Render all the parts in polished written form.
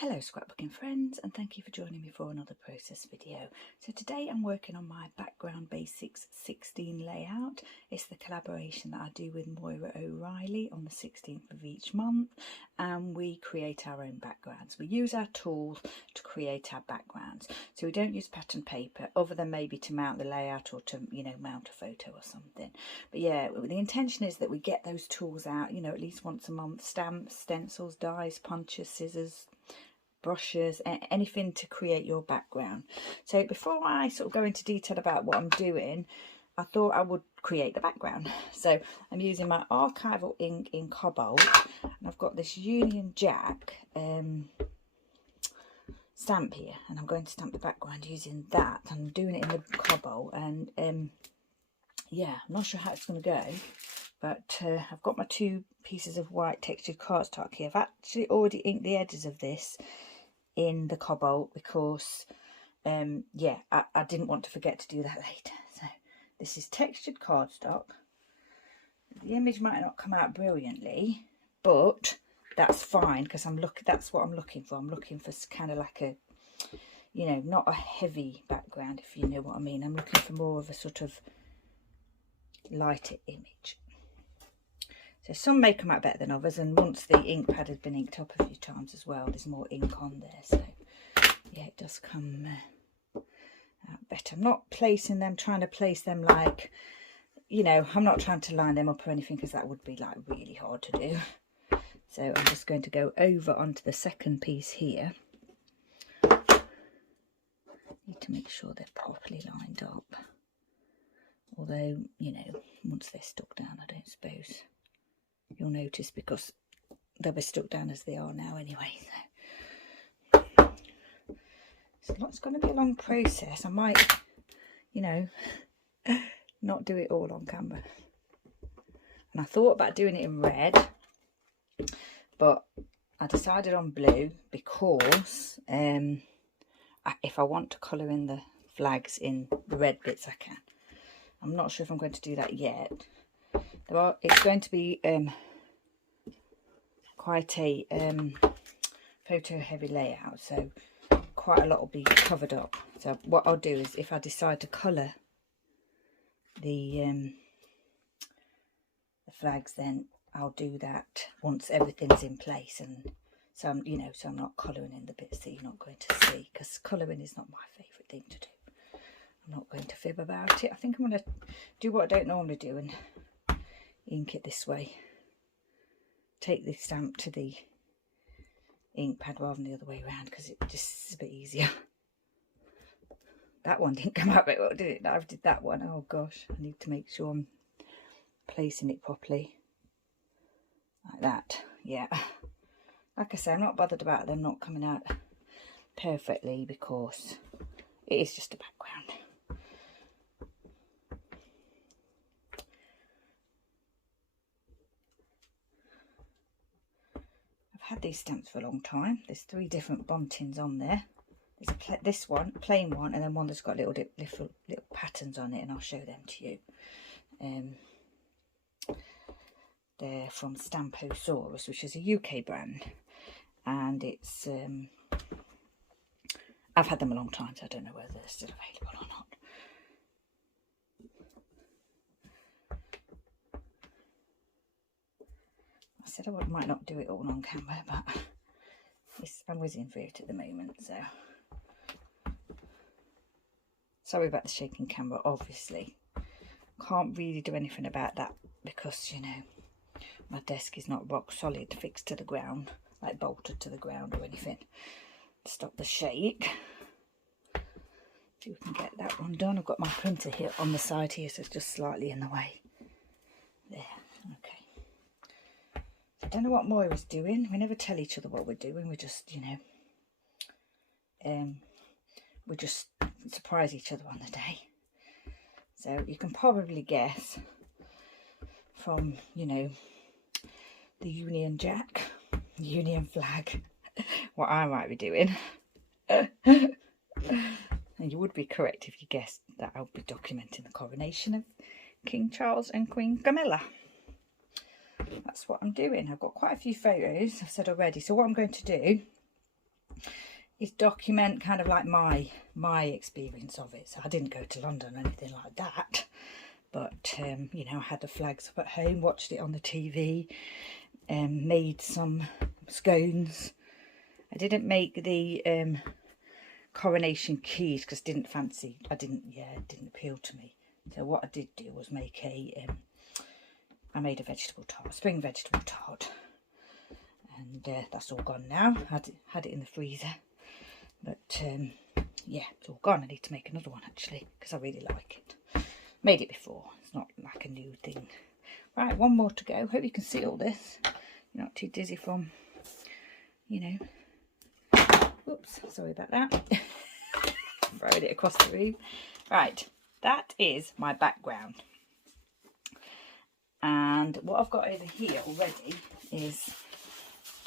Hello scrapbooking friends, and thank you for joining me for another process video. So today I'm working on my background basics 16 layout. It's the collaboration that I do with MoiraOReilly on the 16th of each month, and we create our own backgrounds. We use our tools to create our backgrounds. So we don't use pattern paper other than maybe to mount the layout or to, mount a photo or something. But yeah, the intention is that we get those tools out, at least once a month. Stamps, stencils, dies, punches, scissors, brushes, anything to create your background. So before I sort of go into detail about what I'm doing, I thought I would create the background. So I'm using my archival ink in Cobalt, and I've got this Union Jack stamp here, and I'm going to stamp the background using that. I'm doing it in the Cobalt, and yeah, I'm not sure how it's going to go, but I've got my two pieces of white textured cardstock here. I've actually already inked the edges of this in the Cobalt because yeah, I didn't want to forget to do that later. So this is textured cardstock. The image might not come out brilliantly, but that's fine because that's what I'm looking for. I'm looking for kind of like a, not a heavy background, if you know what I mean. I'm looking for more of a sort of lighter image. So some may come out better than others, and once the ink pad has been inked up a few times as well, there's more ink on there. So yeah, it does come out better. I'm not trying to place them like, I'm not trying to line them up or anything because that would be like really hard to do. So I'm just going to go over onto the second piece here. Need to make sure they're properly lined up. Although, once they're stuck down, I don't suppose you'll notice because they'll be stuck down as they are now anyway. So it's going to be a long process. I might, not do it all on camera. And I thought about doing it in red, but I decided on blue because if I want to colour in the flags in the red bits, I can. I'm not sure if I'm going to do that yet. It's going to be quite a photo heavy layout, so quite a lot will be covered up. So what I'll do is, if I decide to colour the flags, then I'll do that once everything's in place, and so I'm not colouring in the bits that you're not going to see, because colouring is not my favourite thing to do. I'm not going to fib about it. I think I'm going to do what I don't normally do and ink it this way. Take the stamp to the ink pad rather than the other way around, because it just is a bit easier. That one didn't come out very well, did it? I did that one. Oh gosh, I need to make sure I'm placing it properly. Like that. Yeah. Like I say, I'm not bothered about them not coming out perfectly because it is just a background. Had these stamps for a long time. There's 3 different buntings on there. There's this one, plain one, and then one that's got little patterns on it, and I'll show them to you. They're from Stamposaurus, which is a UK brand, and it's I've had them a long time, so I don't know whether they're still available or not. I said I might not do it all on camera, but I'm whizzing through it at the moment, so sorry about the shaking camera. Obviously can't really do anything about that because my desk is not rock solid, fixed to the ground, like bolted to the ground or anything to stop the shake. See if we can get that one done. I've got my printer here on the side here, so it's just slightly in the way. There, okay. I don't know what Moira's doing. We never tell each other what we're doing. We just, we just surprise each other on the day. So you can probably guess from, the Union Jack, Union flag, what I might be doing. And you would be correct if you guessed that I'll be documenting the coronation of King Charles and Queen Camilla. That's what I'm doing. I've got quite a few photos, I've said already. So what I'm going to do is document kind of like my experience of it. So I didn't go to London or anything like that, but you know, I had the flags up at home, watched it on the TV, made some scones. I didn't make the Coronation keys because it didn't appeal to me. So what I did do was make I made a vegetable tart, spring vegetable tart, and that's all gone now. Had it in the freezer, but yeah, it's all gone. I need to make another one actually because I really like it. Made it before. It's not like a new thing. Right, one more to go. Hope you can see all this. You're not too dizzy from, you know. Oops, sorry about that. Throwing it across the room. Right, that is my background. And what I've got over here already is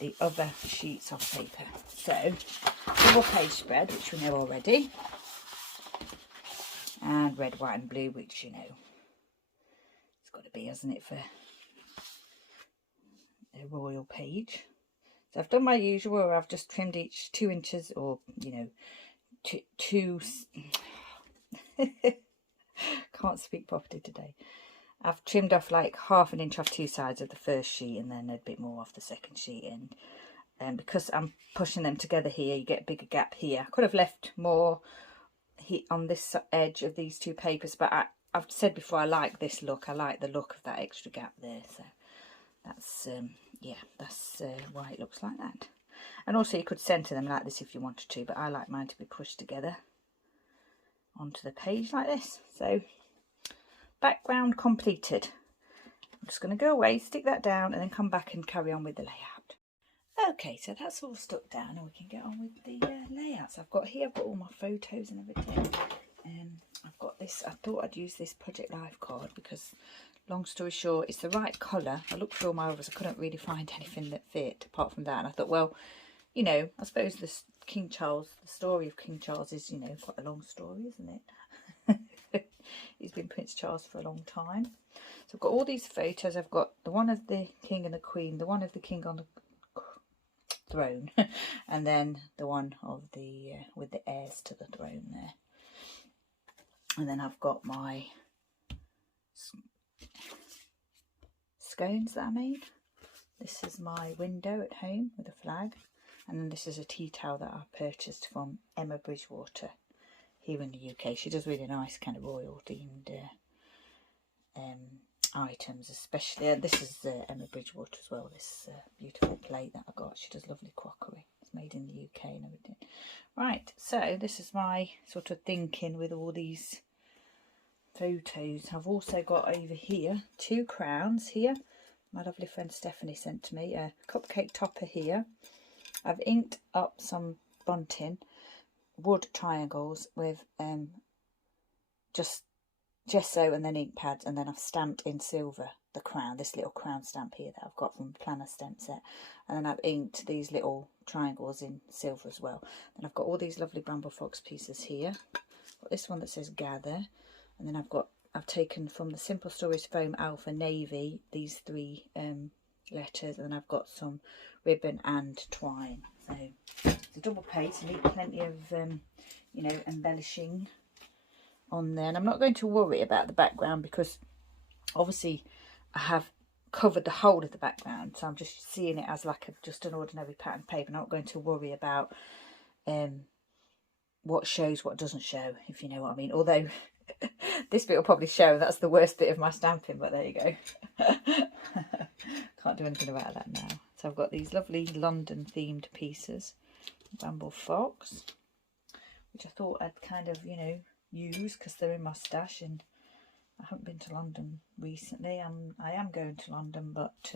the other sheets of paper. So, double page spread, which we know already. And red, white and blue, which you know. It's got to be, hasn't it, for a royal page. So I've done my usual, I've just trimmed each 2 inches, or, you know, two can't speak properly today. I've trimmed off like ½ an inch off 2 sides of the first sheet and then a bit more off the second sheet. And because I'm pushing them together here, you get a bigger gap here. I could have left more on this edge of these 2 papers, but I've said before, I like this look. I like the look of that extra gap there. So that's yeah, that's why it looks like that. And also you could centre them like this if you wanted to, but I like mine to be pushed together onto the page like this. So background completed. I'm just going to go away, stick that down, and then come back and carry on with the layout. Okay, so that's all stuck down, and we can get on with the layouts. I've got all my photos and everything. I've got this. I thought I'd use this Project Life card because, long story short, it's the right colour. I looked through all my others, I couldn't really find anything that fit apart from that, and I thought, well, you know, I suppose the story of King Charles is, you know, quite a long story, isn't it? He's been Prince Charles for a long time. So I've got all these photos. I've got the one of the King and the Queen, the one of the King on the throne, and then the one of the with the heirs to the throne there. And then I've got my scones that I made. This is my window at home with a flag, and then this is a tea towel that I purchased from Emma Bridgewater here in the UK. She does really nice kind of royal themed items, especially this is Emma Bridgewater as well, this beautiful plate that I got. She does lovely crockery. It's made in the UK and everything. Right, so this is my sort of thinking with all these photos. I've also got over here 2 crowns here. My lovely friend Stephanie sent to me a cupcake topper here. I've inked up some bunting wood triangles with just gesso and then ink pads, and then I've stamped in silver the crown, this little crown stamp here that I've got from the Planner stamp set, and then I've inked these little triangles in silver as well. Then I've got all these lovely Bramble Fox pieces here. Got this one that says gather, and then I've taken from the Simple Stories Foam Alpha Navy these 3 letters, and then I've got some ribbon and twine. So it's a double page, so you need plenty of you know, embellishing on there. And I'm not going to worry about the background because obviously I have covered the whole of the background, so I'm just seeing it as like just an ordinary pattern paper. I'm not going to worry about what shows, what doesn't show, if you know what I mean. Although this bit will probably show, that's the worst bit of my stamping, but there you go. Can't do anything about that now. So I've got these lovely London themed pieces, Bramble Fox, which I thought I'd kind of, you know, use because they're in my stash, and I haven't been to London recently. I am going to London, but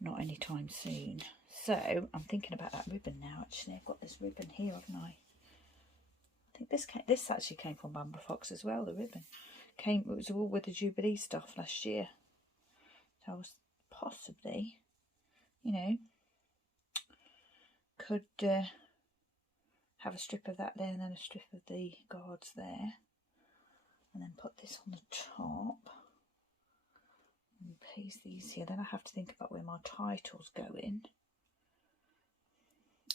not anytime soon. So I'm thinking about that ribbon now. Actually, I've got this ribbon here, haven't I? I think this actually came from Bramble Fox as well. The ribbon it was all with the Jubilee stuff last year. So I was possibly, you know, could have a strip of that there and then a strip of the guards there, and then put this on the top and paste these here. Then I have to think about where my titles go in.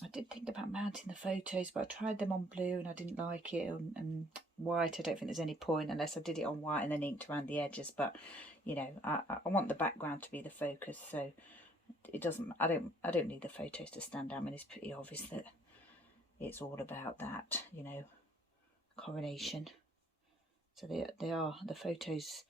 I did think about mounting the photos, but I tried them on blue and I didn't like it, and white I don't think there's any point unless I did it on white and then inked around the edges. But you know, I want the background to be the focus, so it doesn't, I don't need the photos to stand out. I mean, it's pretty obvious that it's all about that, you know, coronation. So they are, the photos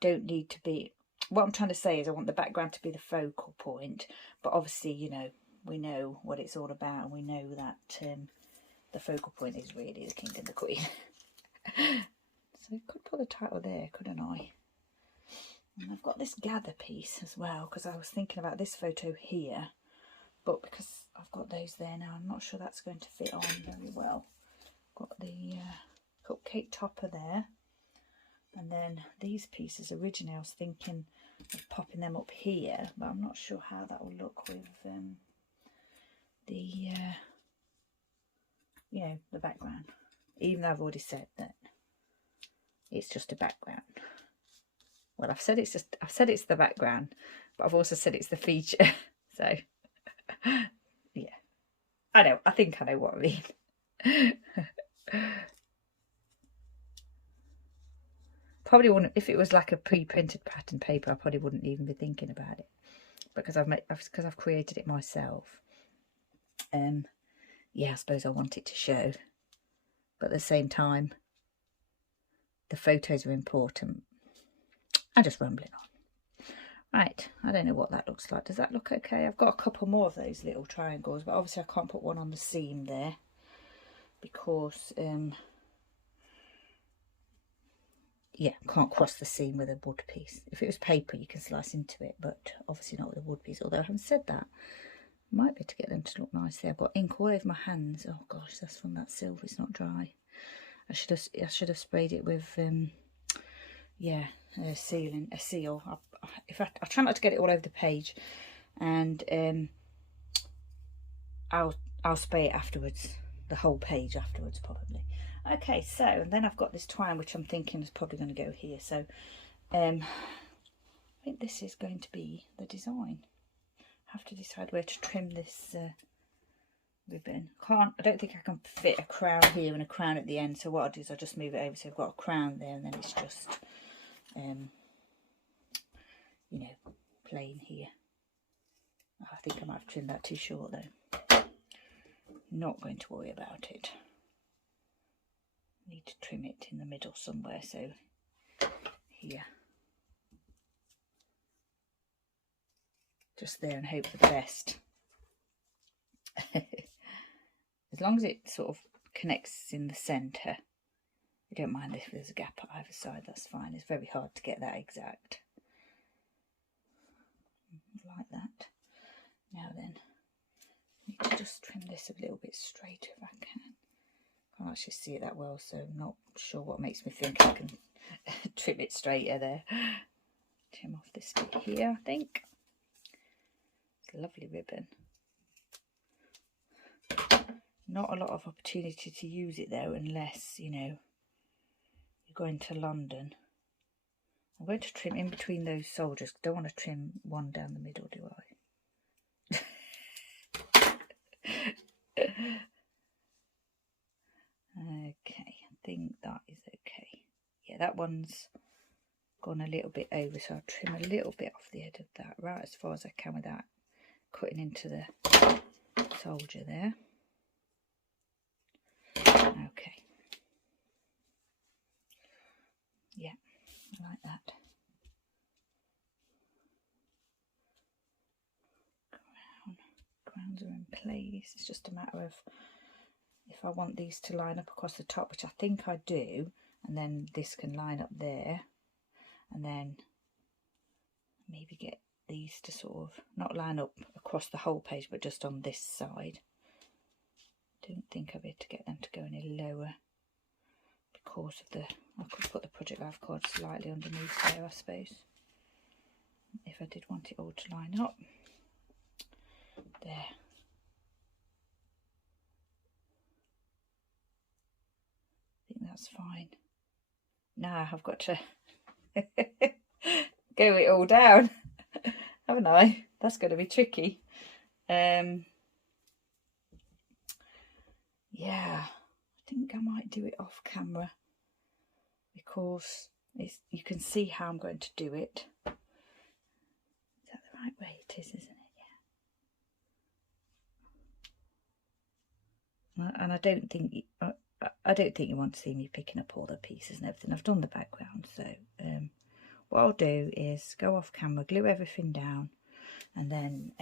don't need to be, what I'm trying to say is I want the background to be the focal point, but obviously, you know, we know what it's all about, and we know that the focal point is really the king and the queen. So I could put the title there, couldn't I? And I've got this gather piece as well, because I was thinking about this photo here, but because I've got those there now, I'm not sure that's going to fit on very well. Got the cupcake topper there, and then these pieces, originally I was thinking of popping them up here, but I'm not sure how that will look with the you know, the background, even though I've already said that it's just a background. Well, I've said it's the background, but I've also said it's the feature. So yeah, I think I know what I mean. Probably wouldn't, if it was like a pre-printed pattern paper, I probably wouldn't even be thinking about it, because I've created it myself. Yeah, I suppose I want it to show, but at the same time, the photos are important. I'm just rambling on. Right, I don't know what that looks like. Does that look okay? I've got a couple more of those little triangles, but obviously I can't put one on the seam there because yeah, can't cross the seam with a wood piece. If it was paper, you can slice into it, but obviously not with a wood piece. Although having said that, I might be able to get them to look nice there. I've got ink all over my hands. Oh gosh, that's from that silver. It's not dry. I should have sprayed it with yeah, a seal. I try not to get it all over the page, and I'll spray it afterwards, the whole page afterwards probably. Okay, so and then I've got this twine which I'm thinking is probably going to go here. So I think this is going to be the design. I have to decide where to trim this ribbon. I don't think I can fit a crown here and a crown at the end, so what I'll do is I'll just move it over so I've got a crown there, and then it's just you know, plain here. I think I might have trimmed that too short though. Not going to worry about it. Need to trim it in the middle somewhere, so here, just there, and hope for the best. As long as it sort of connects in the centre, I don't mind if there's a gap at either side, that's fine. It's very hard to get that exact. Like that. Now then, I need to just trim this a little bit straighter if I can. Can't actually see it that well, so I'm not sure what makes me think I can trim it straighter there. Trim off this bit here, I think. It's a lovely ribbon. Not a lot of opportunity to use it though, unless, you know, you're going to London. I'm going to trim in between those soldiers. Don't want to trim one down the middle, do I? Okay, I think that is okay. Yeah, that one's gone a little bit over, so I'll trim a little bit off the edge of that, right as far as I can without cutting into the soldier there. Okay. Yeah, I like that. Crowns are in place. It's just a matter of if I want these to line up across the top, which I think I do, and then this can line up there, and then maybe get these to sort of not line up across the whole page, but just on this side. Don't think I'll be able to get them to go any lower because of the, I could put the Project Life card slightly underneath there, I suppose, if I did want it all to line up. There. I think that's fine. Now I've got to go it all down, haven't I? That's going to be tricky. yeah, I think I might do it off camera because you can see how I'm going to do it. Is that the right way it is, isn't it? Yeah. And I don't think you want to see me picking up all the pieces and everything. I've done the background, so what I'll do is go off camera, glue everything down, and then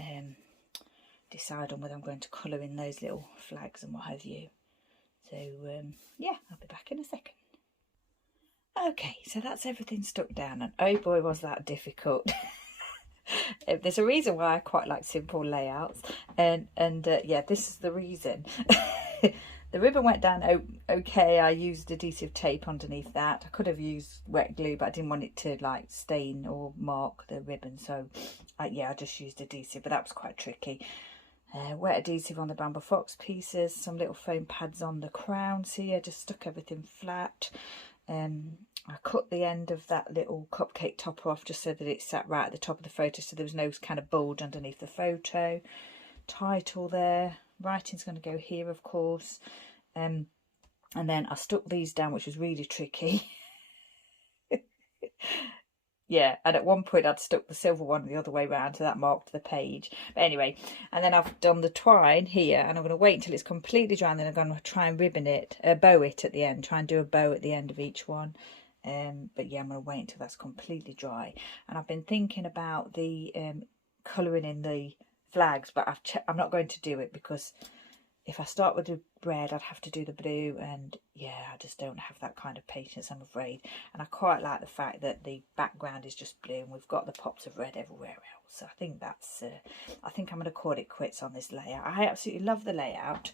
decide on whether I'm going to colour in those little flags and what have you. So yeah, I'll be back in a second. Okay, so that's everything stuck down, and oh boy was that difficult. There's a reason why I quite like simple layouts, and yeah, this is the reason. The ribbon went down okay. I used adhesive tape underneath that. I could have used wet glue, but I didn't want it to like stain or mark the ribbon, so yeah, I just used adhesive, but that was quite tricky. Wet adhesive on the Bramble Fox pieces, some little foam pads on the crowns here, just stuck everything flat. I cut the end of that little cupcake topper off just so that it sat right at the top of the photo, so there was no kind of bulge underneath the photo. Title there, writing's going to go here, of course. And then I stuck these down, which was really tricky. Yeah, and at one point I'd stuck the silver one the other way around, so that marked the page. But anyway, and then I've done the twine here, and I'm going to wait until it's completely dry, and then I'm going to try and bow it at the end, try and do a bow at the end of each one. But yeah, I'm going to wait until that's completely dry. And I've been thinking about the colouring in the flags, but I'm not going to do it because if I start with the red, I'd have to do the blue, and yeah, I just don't have that kind of patience, I'm afraid. And I quite like the fact that the background is just blue and we've got the pops of red everywhere else. So I think that's, I think I'm going to call it quits on this layout. I absolutely love the layout.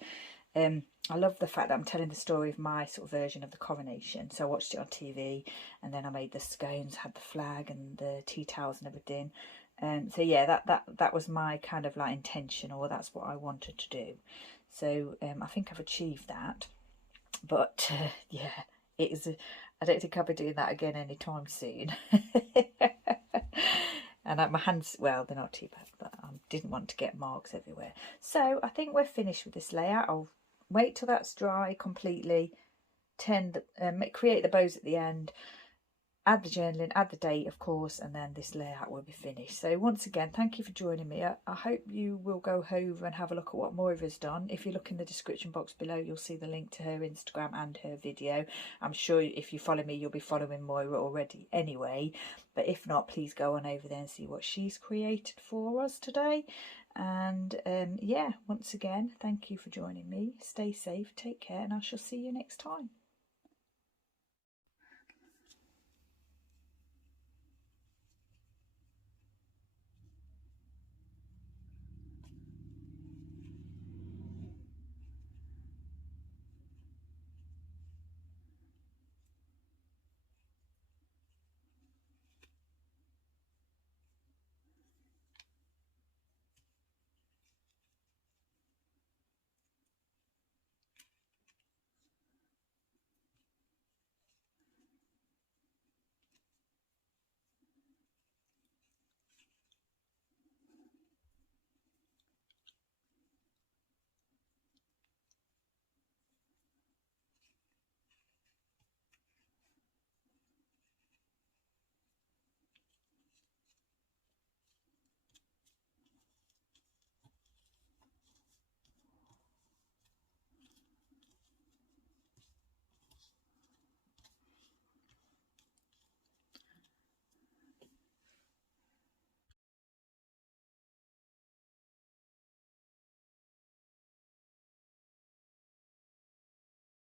I love the fact that I'm telling the story of my sort of version of the Coronation. So I watched it on TV, and then I made the scones, had the flag and the tea towels and everything. So yeah, that was my kind of like intention, or that's what I wanted to do. So I think I've achieved that, but yeah, it is. I don't think I'll be doing that again anytime soon. And my hands, well, they're not too bad, but I didn't want to get marks everywhere. So I think we're finished with this layout. I'll wait till that's dry completely, create the bows at the end, add the journaling, add the date, of course, and then this layout will be finished. So once again, thank you for joining me. I hope you will go over and have a look at what Moira's done. If you look in the description box below, you'll see the link to her Instagram and her video. I'm sure if you follow me, you'll be following Moira already anyway. But if not, please go on over there and see what she's created for us today. And yeah, once again, thank you for joining me. Stay safe, take care, and I shall see you next time.